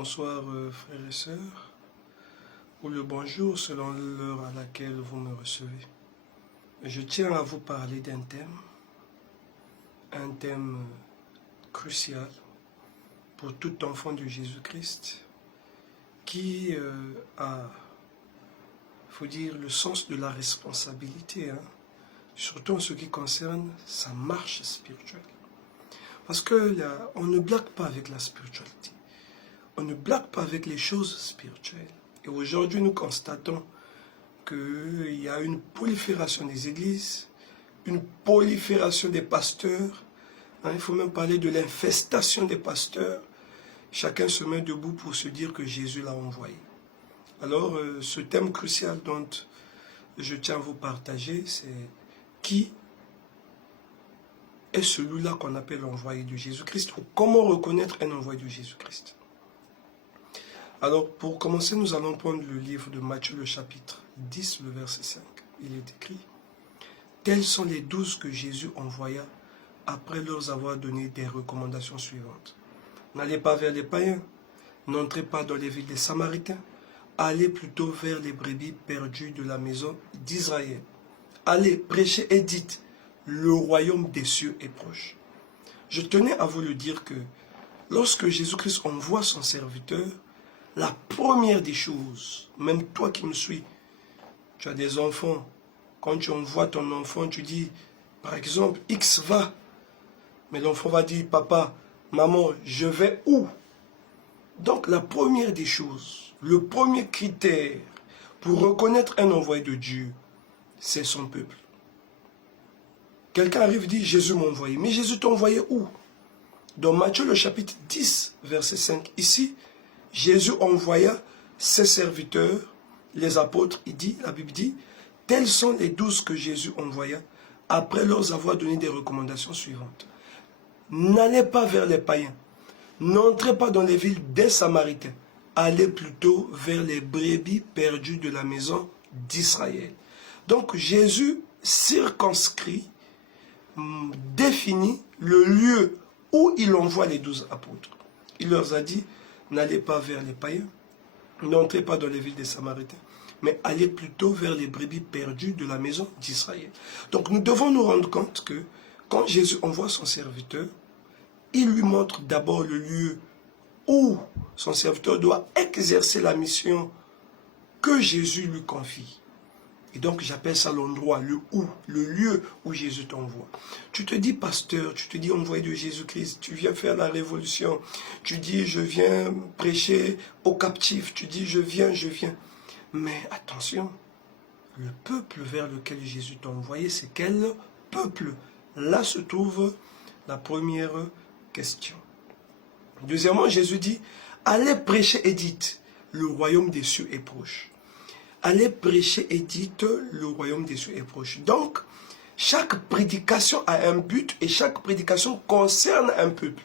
Bonsoir frères et sœurs, ou le bonjour selon l'heure à laquelle vous me recevez. Je tiens à vous parler d'un thème crucial pour tout enfant de Jésus-Christ qui a, faut dire, le sens de la responsabilité, surtout en ce qui concerne sa marche spirituelle. Parce que on ne blague pas avec la spiritualité. On ne blague pas avec les choses spirituelles. Et aujourd'hui, nous constatons qu'il y a une prolifération des églises, une prolifération des pasteurs. Il faut même parler de l'infestation des pasteurs. Chacun se met debout pour se dire que Jésus l'a envoyé. Alors, ce thème crucial dont je tiens à vous partager, c'est qui est celui-là qu'on appelle l'envoyé de Jésus-Christ, ou comment reconnaître un envoyé de Jésus-Christ. Alors, pour commencer, nous allons prendre le livre de Matthieu, le chapitre 10, le verset 5. Il est écrit « Tels sont les 12 que Jésus envoya après leur avoir donné des recommandations suivantes. N'allez pas vers les païens, n'entrez pas dans les villes des Samaritains, allez plutôt vers les brebis perdues de la maison d'Israël. Allez, prêchez et dites, le royaume des cieux est proche. » Je tenais à vous le dire que lorsque Jésus-Christ envoie son serviteur, la première des choses, même toi qui me suis, tu as des enfants, quand tu envoies ton enfant, tu dis, par exemple, X va, mais l'enfant va dire, papa, maman, je vais où? Donc la première des choses, le premier critère pour reconnaître un envoyé de Dieu, c'est son peuple. Quelqu'un arrive et dit, Jésus m'a envoyé, mais Jésus t'a envoyé où? Dans Matthieu le chapitre 10, verset 5, ici, Jésus envoya ses serviteurs, les apôtres, la Bible dit, tels sont les 12 que Jésus envoya, après leur avoir donné des recommandations suivantes. N'allez pas vers les païens, n'entrez pas dans les villes des Samaritains, allez plutôt vers les brebis perdues de la maison d'Israël. Donc Jésus circonscrit, définit le lieu où il envoie les 12 apôtres. Il leur a dit, n'allez pas vers les païens, n'entrez pas dans les villes des Samaritains, mais allez plutôt vers les brebis perdues de la maison d'Israël. Donc nous devons nous rendre compte que quand Jésus envoie son serviteur, il lui montre d'abord le lieu où son serviteur doit exercer la mission que Jésus lui confie. Et donc j'appelle ça l'endroit, le lieu où Jésus t'envoie. Tu te dis pasteur, tu te dis envoyé de Jésus-Christ, tu viens faire la révolution, tu dis je viens prêcher aux captifs, tu dis je viens. Mais attention, le peuple vers lequel Jésus t'a envoyé, c'est quel peuple? Là se trouve la première question. Deuxièmement, Jésus dit, allez prêcher et dites, le royaume des cieux est proche. Allez prêcher et dites, le royaume des cieux est proche. Donc, chaque prédication a un but et chaque prédication concerne un peuple.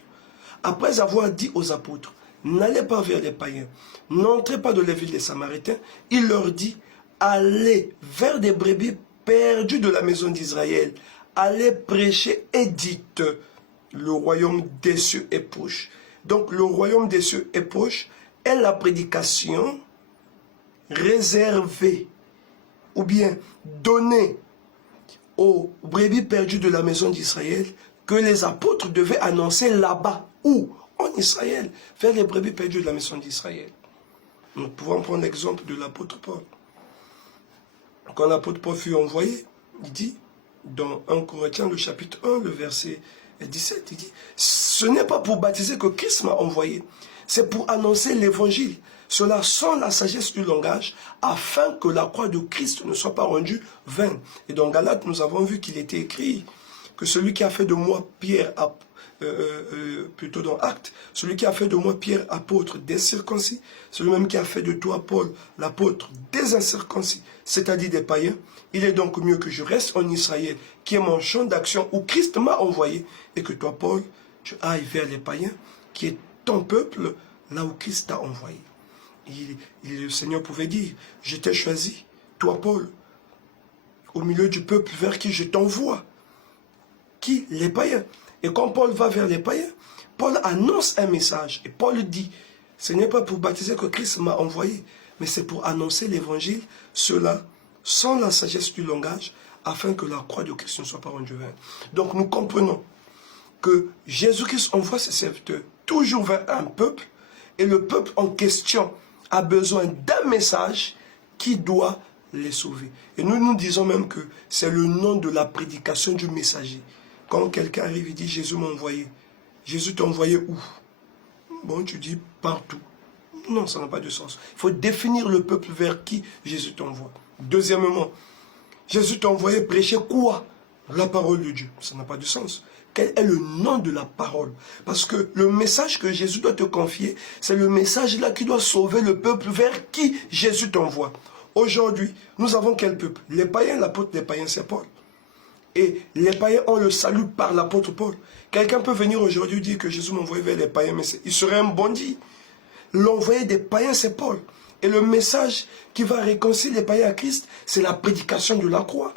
Après avoir dit aux apôtres, n'allez pas vers les païens, n'entrez pas dans les villes des Samaritains, il leur dit, allez vers des brebis perdues de la maison d'Israël, allez prêcher et dites, le royaume des cieux est proche. Donc, le royaume des cieux est proche est la prédication réservé ou bien donné aux brebis perdues de la maison d'Israël que les apôtres devaient annoncer là-bas. Où? En Israël, vers les brebis perdues de la maison d'Israël. Nous pouvons prendre l'exemple de l'apôtre Paul. Quand l'apôtre Paul fut envoyé, il dit, dans 1 Corinthiens, le chapitre 1, le verset 17, il dit, ce n'est pas pour baptiser que Christ m'a envoyé, c'est pour annoncer l'évangile. Cela sans la sagesse du langage, afin que la croix de Christ ne soit pas rendue vaine. Et dans Galates, nous avons vu qu'il était écrit que celui qui a fait de moi Pierre, plutôt dans Actes, celui qui a fait de moi Pierre apôtre des circoncis, celui même qui a fait de toi Paul l'apôtre des incirconcis, c'est-à-dire des païens, il est donc mieux que je reste en Israël, qui est mon champ d'action où Christ m'a envoyé, et que toi Paul, tu ailles vers les païens, qui est ton peuple, là où Christ t'a envoyé. Le Seigneur pouvait dire, je t'ai choisi, toi Paul, au milieu du peuple vers qui je t'envoie. Qui? Les païens. Et quand Paul va vers les païens, Paul annonce un message. Et Paul dit, Ce n'est pas pour baptiser que Christ m'a envoyé, mais c'est pour annoncer l'évangile, cela sans la sagesse du langage, afin que la croix de Christ ne soit pas rendue vaine. Donc nous comprenons que Jésus-Christ envoie ses serviteurs toujours vers un peuple, et le peuple en question a besoin d'un message qui doit les sauver. Et nous disons même que c'est le nom de la prédication du messager. Quand quelqu'un arrive et dit « Jésus m'a envoyé », Jésus t'a envoyé où? Bon, tu dis partout. Non, ça n'a pas de sens. Il faut définir le peuple vers qui Jésus t'envoie. Deuxièmement, Jésus t'a envoyé prêcher quoi? La parole de Dieu. Ça n'a pas de sens. Quel est le nom de la parole? Parce que le message que Jésus doit te confier, c'est le message là qui doit sauver le peuple vers qui Jésus t'envoie. Aujourd'hui, nous avons quel peuple? Les païens, l'apôtre des païens, c'est Paul. Et les païens ont le salut par l'apôtre Paul. Quelqu'un peut venir aujourd'hui dire que Jésus m'a envoyé vers les païens, mais il serait un bandit. L'envoyé des païens, c'est Paul. Et le message qui va réconcilier les païens à Christ, c'est la prédication de la croix.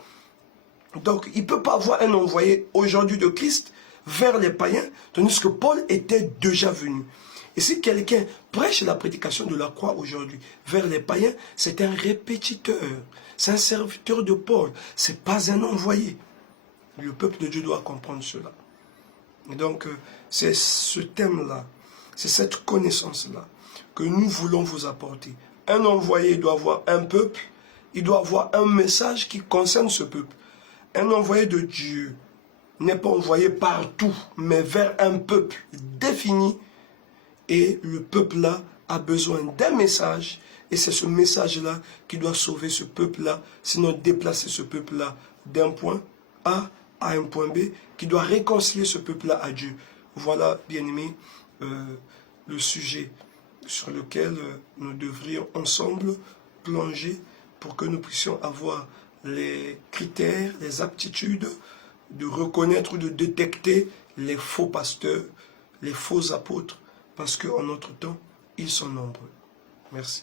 Donc, il ne peut pas avoir un envoyé aujourd'hui de Christ vers les païens, tandis que Paul était déjà venu. Et si quelqu'un prêche la prédication de la croix aujourd'hui vers les païens, c'est un répétiteur, c'est un serviteur de Paul, ce n'est pas un envoyé. Le peuple de Dieu doit comprendre cela. Et donc, c'est ce thème-là, c'est cette connaissance-là que nous voulons vous apporter. Un envoyé doit avoir un peuple, il doit avoir un message qui concerne ce peuple. Un envoyé de Dieu n'est pas envoyé partout, mais vers un peuple défini. Et le peuple-là a besoin d'un message. Et c'est ce message-là qui doit sauver ce peuple-là, sinon déplacer ce peuple-là d'un point A à un point B, qui doit réconcilier ce peuple-là à Dieu. Voilà, bien-aimés, le sujet sur lequel nous devrions ensemble plonger pour que nous puissions avoir les critères, les aptitudes de reconnaître ou de détecter les faux pasteurs, les faux apôtres, parce qu'en notre temps, ils sont nombreux. Merci.